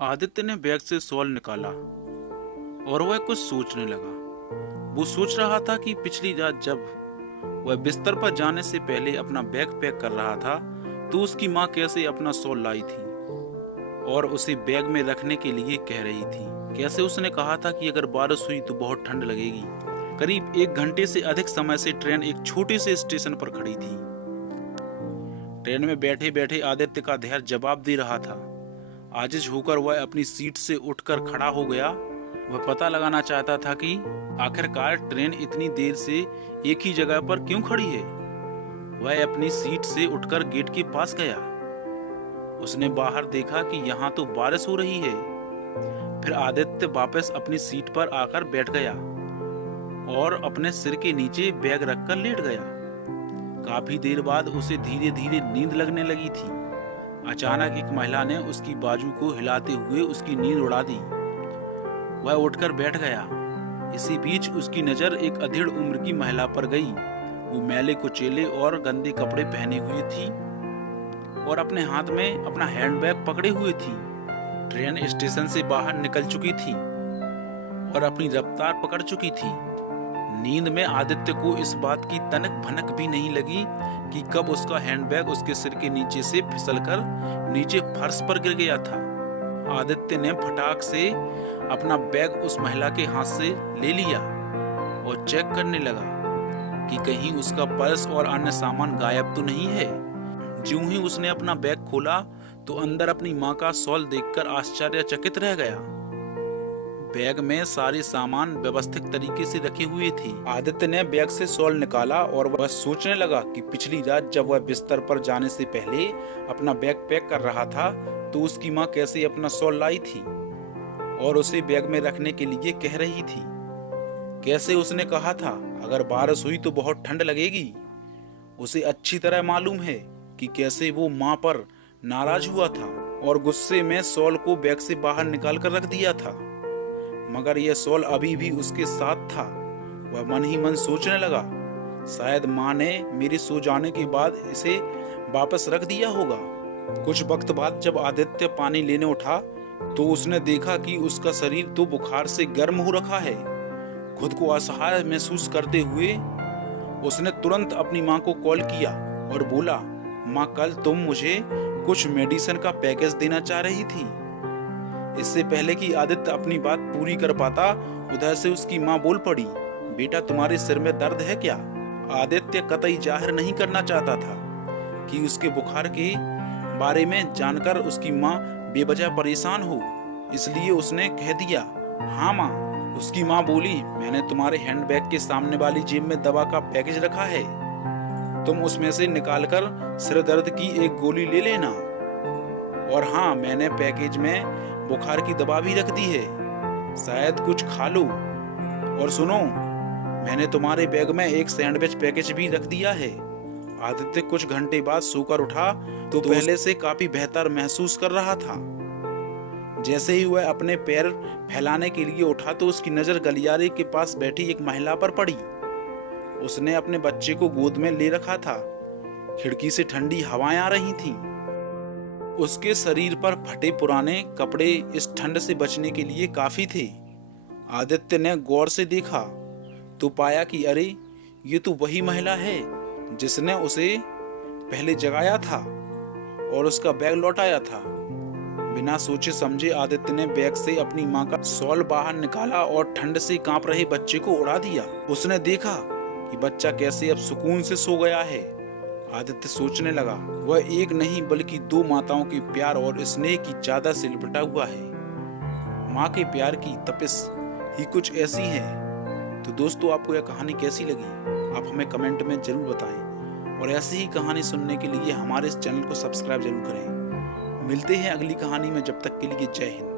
आदित्य ने बैग से शॉल निकाला और वह कुछ सोचने लगा। वो सोच रहा था कि पिछली रात जब वह बिस्तर पर जाने से पहले अपना बैग पैक कर रहा था तो उसकी माँ कैसे अपना शॉल लाई थी और उसे बैग में रखने के लिए कह रही थी। कैसे उसने कहा था कि अगर बारिश हुई तो बहुत ठंड लगेगी। करीब 1 घंटे से अधिक समय से ट्रेन एक छोटे से स्टेशन पर खड़ी थी। ट्रेन में बैठे बैठे आदित्य का धैर्य जवाब दे रहा था। आजिज होकर वह अपनी सीट से उठकर खड़ा हो गया। वह पता लगाना चाहता था कि आखिरकार ट्रेन इतनी देर से एक ही जगह पर क्यों खड़ी है। वह अपनी सीट से उठकर गेट के पास गया। उसने बाहर देखा कि यहाँ तो बारिश हो रही है। फिर आदित्य वापस अपनी सीट पर आकर बैठ गया और अपने सिर के नीचे बैग रखकर लेट गया। काफी देर बाद उसे धीरे धीरे नींद लगने लगी थी। अचानक एक महिला ने उसकी बाजू को हिलाते हुए उसकी नींद उड़ा दी। वह उठकर बैठ गया। इसी बीच उसकी नजर एक अधेड़ उम्र की महिला पर गई। वो मैले कुचेले और गंदे कपड़े पहने हुए थी और अपने हाथ में अपना हैंडबैग पकड़े हुए थी। ट्रेन स्टेशन से बाहर निकल चुकी थी और अपनी रफ्तार पकड़ चुकी थी। नींद में आदित्य को इस बात की तनक भनक भी नहीं लगी कि कब उसका हैंडबैग उसके सिर के नीचे से फिसलकर नीचे फर्श पर गिर गया था। आदित्य ने फटाक से अपना बैग उस महिला के हाथ से ले लिया और चेक करने लगा कि कहीं उसका पर्स और अन्य सामान गायब तो नहीं है। ज्यों ही उसने अपना बैग खोला तो अंदर अपनी माँ का शॉल देखकर आश्चर्यचकित रह गया। बैग में सारे सामान व्यवस्थित तरीके से रखे हुए थे। आदित्य ने बैग से शॉल निकाला और वह सोचने लगा कि पिछली रात जब वह बिस्तर पर जाने से पहले अपना बैग पैक कर रहा था तो उसकी माँ कैसे अपना शॉल लाई थी और उसे बैग में रखने के लिए कह रही थी। कैसे उसने कहा था अगर बारिश हुई तो बहुत ठंड लगेगी। उसे अच्छी तरह मालूम है कि कैसे वो माँ पर नाराज हुआ था और गुस्से में शॉल को बैग से बाहर निकाल कर रख दिया था, मगर यह शॉल अभी भी उसके साथ था। वह मन ही मन सोचने लगा, शायद माँ ने मेरे सो जाने के बाद इसे वापस रख दिया होगा। कुछ वक्त बाद जब आदित्य पानी लेने उठा तो उसने देखा कि उसका शरीर तो बुखार से गर्म हो रखा है। खुद को असहाय महसूस करते हुए उसने तुरंत अपनी माँ को कॉल किया और बोला, माँ कल तुम मुझे कुछ मेडिसिन का पैकेज देना चाह रही थी। इससे पहले कि आदित्य अपनी बात पूरी कर पाता उधर से उसकी माँ बोल पड़ी, बेटा तुम्हारे सिर में दर्द है क्या। आदित्य कतई जाहिर नहीं करना चाहता था कि उसके बुखार के बारे में जानकर उसकी माँ बेवजह परेशान हो, इसलिए उसने कह दिया, हाँ माँ। उसकी माँ बोली, मैंने तुम्हारे हैंडबैग के सामने वाली जेब में दवा का पैकेज रखा है, तुम उसमें से निकालकर सिर दर्द की एक गोली ले लेना। और हाँ, मैंने पैकेज में बुखार की दवा भी रख दी है, शायद कुछ खा लो। और सुनो, मैंने तुम्हारे बैग में एक सैंडविच पैकेज भी रख दिया है। आदित्य कुछ घंटे बाद सोकर उठा तो पहले से काफी बेहतर महसूस कर रहा था। जैसे ही वह अपने पैर फैलाने के लिए उठा तो उसकी नजर गलियारे के पास बैठी एक महिला पर पड़ी। उसने अपने बच्चे को गोद में ले रखा था। खिड़की से ठंडी हवाएं आ रही थीं। उसके शरीर पर फटे पुराने कपड़े इस ठंड से बचने के लिए काफी थे। आदित्य ने गौर से देखा तो पाया कि अरे, ये तो वही महिला है जिसने उसे पहले जगाया था और उसका बैग लौटाया था। बिना सोचे समझे आदित्य ने बैग से अपनी माँ का शॉल बाहर निकाला और ठंड से कांप रहे बच्चे को उड़ा दिया। उसने देखा कि बच्चा कैसे अब सुकून से सो गया है। आदित्य सोचने लगा, वह एक नहीं बल्कि 2 माताओं के प्यार और स्नेह की चादर से लिपटा हुआ है। माँ के प्यार की तपिश ही कुछ ऐसी है। तो दोस्तों, आपको यह कहानी कैसी लगी आप हमें कमेंट में जरूर बताएं और ऐसी ही कहानी सुनने के लिए हमारे इस चैनल को सब्सक्राइब जरूर करें। मिलते हैं अगली कहानी में, जब तक के लिए जय हिंद।